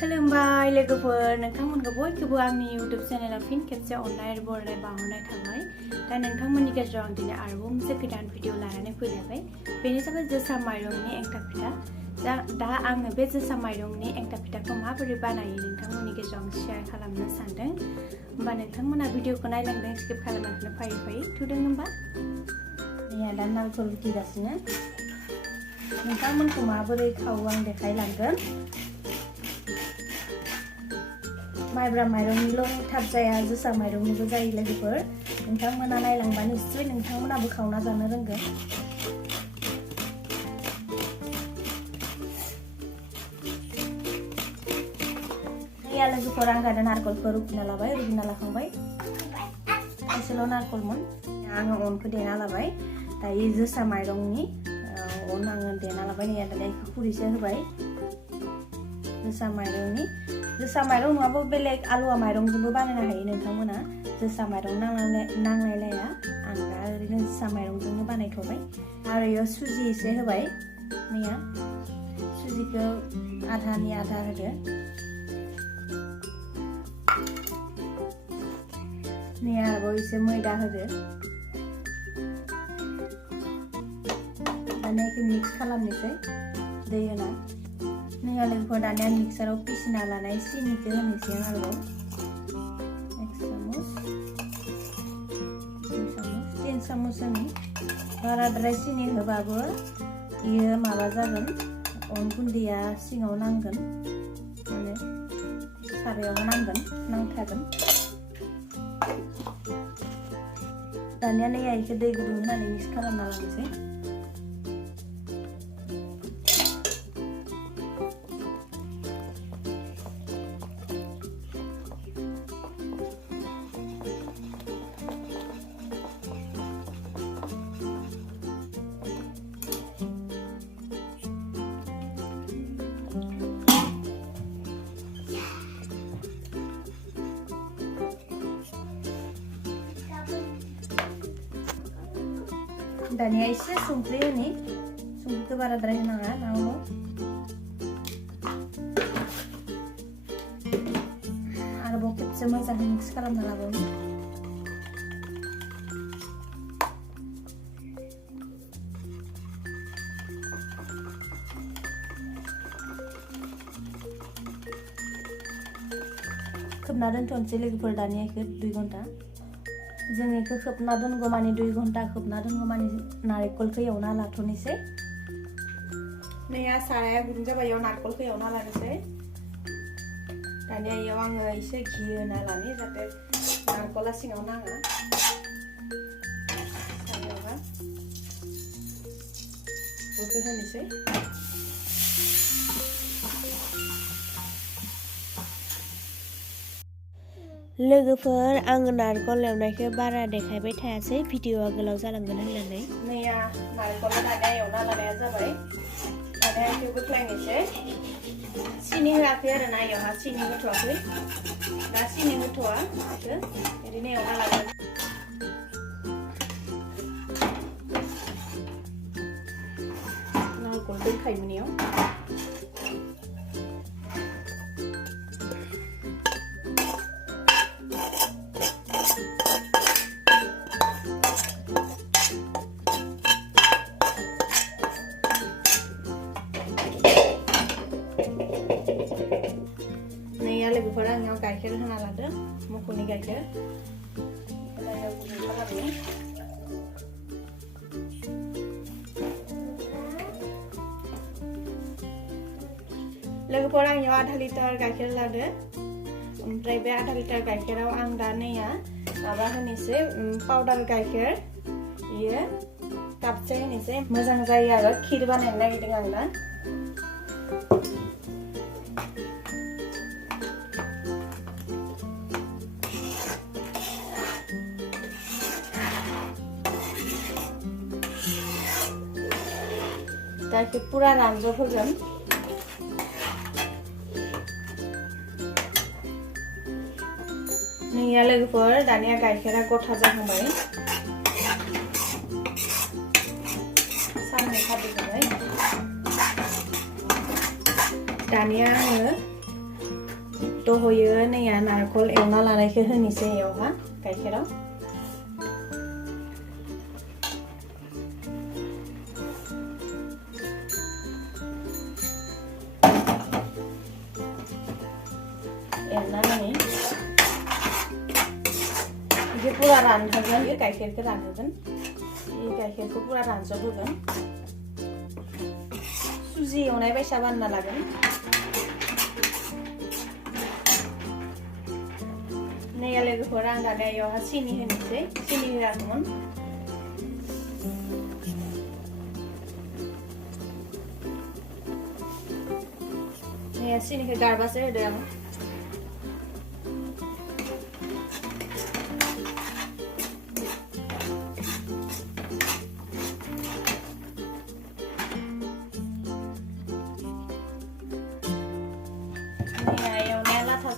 खुलुमबाय लोगोफोर नोंथांमोनखौ बयखौबो आंनि YouTube चेनेलाव फिन खेबसे अननाय आरो बरायनाय बावहरनाय थाबाय दा नोंथांमोननि गेजेराव आं दिनै आरोबाव मोनसे गोदान भिडिअ लानानै फैलायबाय बेनो जाबाय जोसा माइरंनि एंखा फिथा दा आङो बे जोसा माइरंनि एंखा फिथाखौ माबोरै बानायो नोंथांमोननि गेजेराव आं शेयार खालामनो सानदों होमबा नोंथांमोना भिडिअखौ नायलांदों स्किप खालामालासिनो फारि फारि थुदों होमबा नैया दा नारखल रुखिगासिनो नोंथांमोनखौ माबोरै खावो आं देखायलांगोन माइब्रा माइरंनिल' थाब जाया जोसा माइरंनिबो जायो लोगोफोर नोंथांमोना नायलांबा निश्चय नोंथांमोनाबो खावना जानो रोंगोन नैया लोगोफोर आं दा नारखलखौ रुखिना लाबाय रुखिना लाखांबाय एसेल' नारखलमोन आङो अनखौ देना लाबाय दायो जोसा माइरंनि अन आङो देना लाबाय नैया दा बेखौ खुरैसे होबाय जोसा माइरं नङाबा बेलेग आलुवा माइरंजोंबो बानायनो हायो नोंथांमोना जोसा माइरं नांलायलाया आं दा ओरैनो जोसा माइरंजोंनो बानायथ'बाय आरो इयाव सुजि एसे होबाय नैया सुजिखौ आधानि आधा होदो नैया आरोबाव एसे मैदा होदो दानिया बेखौ मिक्स खालामनोसै दै होना नैया लोगोफोर दानिया मिक्साराव पिसिना लानाय सिनिखौ होनोसै आं आरोबाव 3 चामच होनि बाराद्राय सिनि होबाबो बेयो माबा जागोन अन गुन्दैया सिङाव नांगोन माने सारायाव नांथागोन दानिया नैया बेखौ दै गुदुं होनानै मिक्स खालामना लानोसै दानिया एसे संख्रि होनि संख्रिखौ बाराद्राय होनाङा नांगौ आरोबाव खेबसे मोजाङै मिक्स खालामना लाबावनि खोबना दोनथ'नोसै लोगोफोर दानिया बेखौ 2 घन्टा जों बेखौ खोबना दोनगौ माने 2 घन्टा खोबना दोनगौ माने नारेंखलखौ एवना लाथ'नोसै नैया साराया गुदुं जाबाय इयाव नारेंखलखौ एवना लानोसै दानिया इयाव आङो एसे घि होना लानि जाहाथे नारेंखला सिङाव नाङा सारायावहा बेखौ होनोसै लोगोफोर आङो नारेंखल एवनायखौ बारा देखायबाय थायासै भिडिअआ गोलाव जालांगोन होननानै नैया नारेंखला दानिया एवना लानाया जाबाय दानिया बेखौ बोख्लायनोसै सिनि होआखै आरो ना इयावहा सिनि होथ'वाखै दा सिनि होथ'वा बेखौ ओरैनो एवना लागोन नारेंखल दोनखायोमोन इयाव लोगोफोर आंनियाव गाइखेर होना लादो मोखौनि गाइखेर लोगोफोर आंनियाव आधा लिटार गाइखेर लादो ओमफ्राय बे आधा लिटार गाइखेराव आं दा नैया माबा होनोसै पाउडार गाइखेर बियो कापसे होनोसै मोजां जायो आरो खिर बानायनो नागिरदों आं दा दाखौ पूरा रानजब होगोन नैया लोगोफोर दानिया गाइखेरा गथा जाहांबाय साननै खारदै होबाय दानिया आङो होयो नैया नारेंखल एवना लानायखौ होनोसै एवहा गाइखेराव एरनानै इखौ पुरा रानहोगोन बे गाइखेरखौ रानहोगोन बे गाइखेरखौ पुरा रानजोबहोगोन सुजि एवनाय बायसा बानायना लागोन नैया लोगोफोर आं दानिया इयावहा सिनि होनोसै सिनि होआखैमोन नैया सिनिखौ गारबासो होदो आं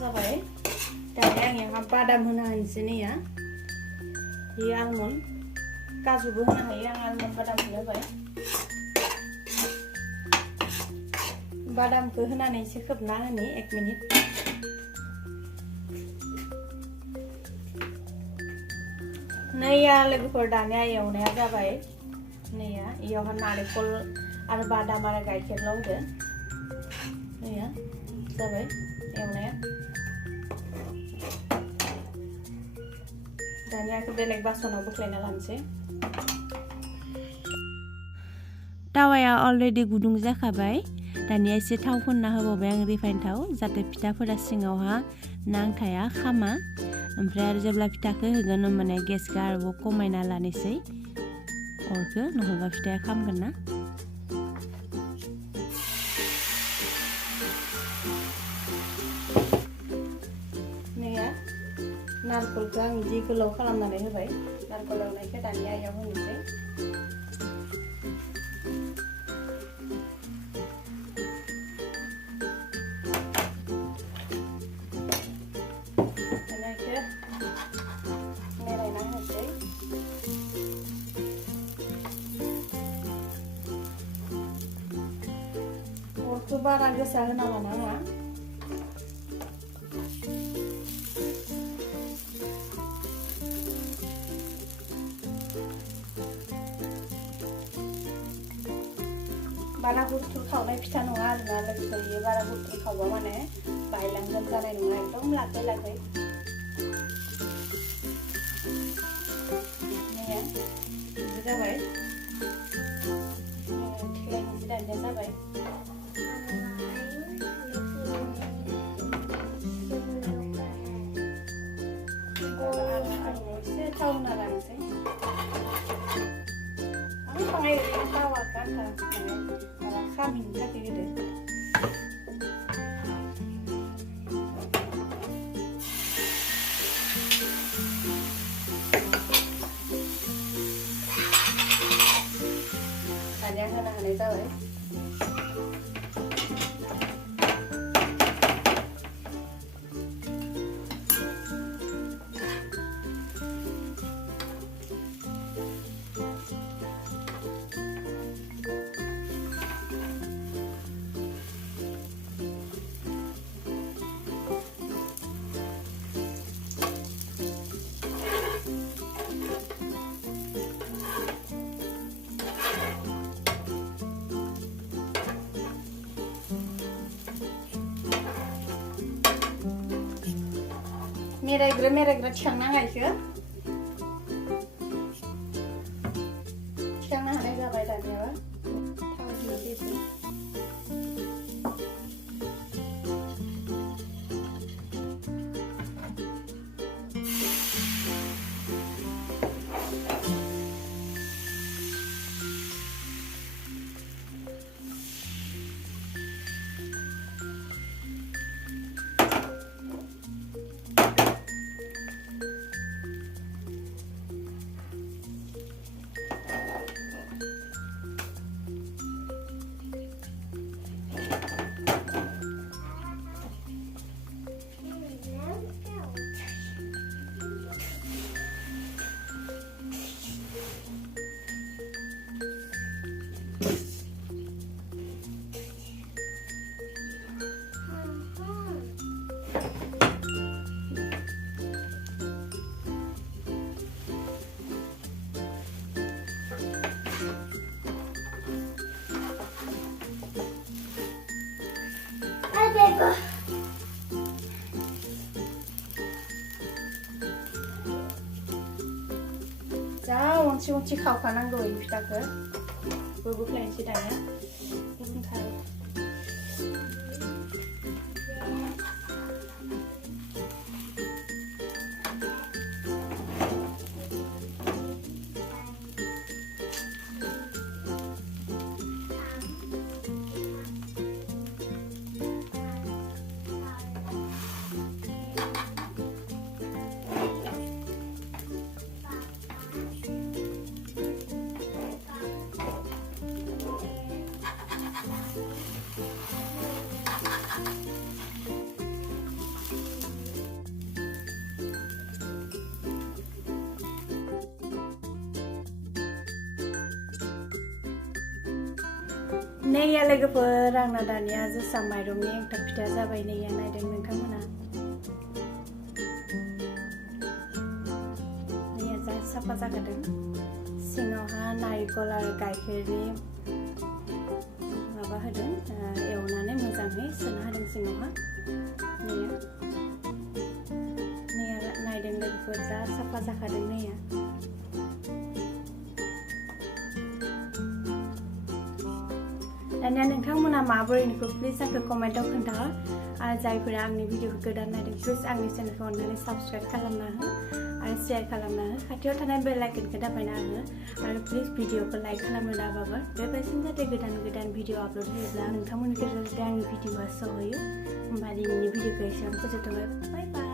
जाबाय दानिया आं यहाँ बादाम होनो हानोसै नैया बेयो आलमन्ड काजुबो होनो हायो आं आलमन्ड बादामखौ होबाय बादामखौ होनानै एसे खोबना होनि 1 मिनिट नैया लोगोफोर दानिया एवनाया जाबाय नैया इयावहा नारेंखल आरो बादाम आरो गाइखेरल' होदो नैया जाबाय एवनाया दानिया बेलेग बासनाव बोख्लायना लानोसै तावाया अलरेडि गुदुं जाखाबाय दानिया एसे थाव फोनना होबावबाय आं रिफाइन थाव जाहाथे फिथाफोरा सिङावहा नांथाया खामा ओमफ्राय आरो जेब्ला फिथाखौ होगोन होमबाने गेसखौ आरोबाव खमायना लानोसै अरखौ नङाबा फिथाया खामगोन ना नारखलखौ आं इदि गोलाव खालामनानै होबाय नारखल एवनायखौ दानिया इयाव होनोसै दानिया मेरायना होनोसै अरखौ बारा गोसा होनाङा नाङा बारा हुरथुर खावनाय फिथा नङा आरोना लोगोफोर इयो बारा हुरथुर खावबा माने बायलांगोन जानाय नङा एकदम लाखै लाखै नैया बिदि जाबाय थिख्लायनोसै दानिया जाबाय एसे थाव होना लानोसै बाङाय ओरैनो थावा गान्था खामिनि थाखाय होदो दानिया होनो हानाय जाबाय मेरायग्रा थिखांनाङा इखो थिखांनो हानाय जाबाय दानियाबा थाव होनोसै एसे जा अनसि खावखानांगौ इ फिथाखौ बयबो खालायनोसै दानिया ओमफ्राय नैया लोगोफोर आंना दानिया जोसा माइरंनि एंथाब फिथा जाबाय नैया नायदों नोंथांमोना नैया जा साफा जाखादों सिङावहा नारिखल आरो गाइखेरनि माबा होदों एवनानै मोजाङै सोना होदों सिङावहा नैया नायदों लोगोफोर जा साफा जाखादों नैया दानिया नोंथांमोना माबोरै नुखो प्लिज आंखौ कमेन्टआव खोन्था आरो जायफोरा आंनि भिडिअखौ गोदान नायदों प्लिज आंनि चेनेलखौ अननानै साबस्क्राइब खालामना हो आरो शेयार खालामना हो खाथियाव थानाय बेल आइकनखौ दाबायना हो आरो प्लिज भिडिअखौ लाइक खालामनो दाबाबो बेबायदिनो जाहाथे गोदान भिडिअ आपलोड होयोब्ला नोंथांमोननि गेजेराव जाहाथे आंनि भिडिअआ सहैयो होमबा दिनैनि भिडिअखौ एसेबां फोजोबथ'बाय बाय बाय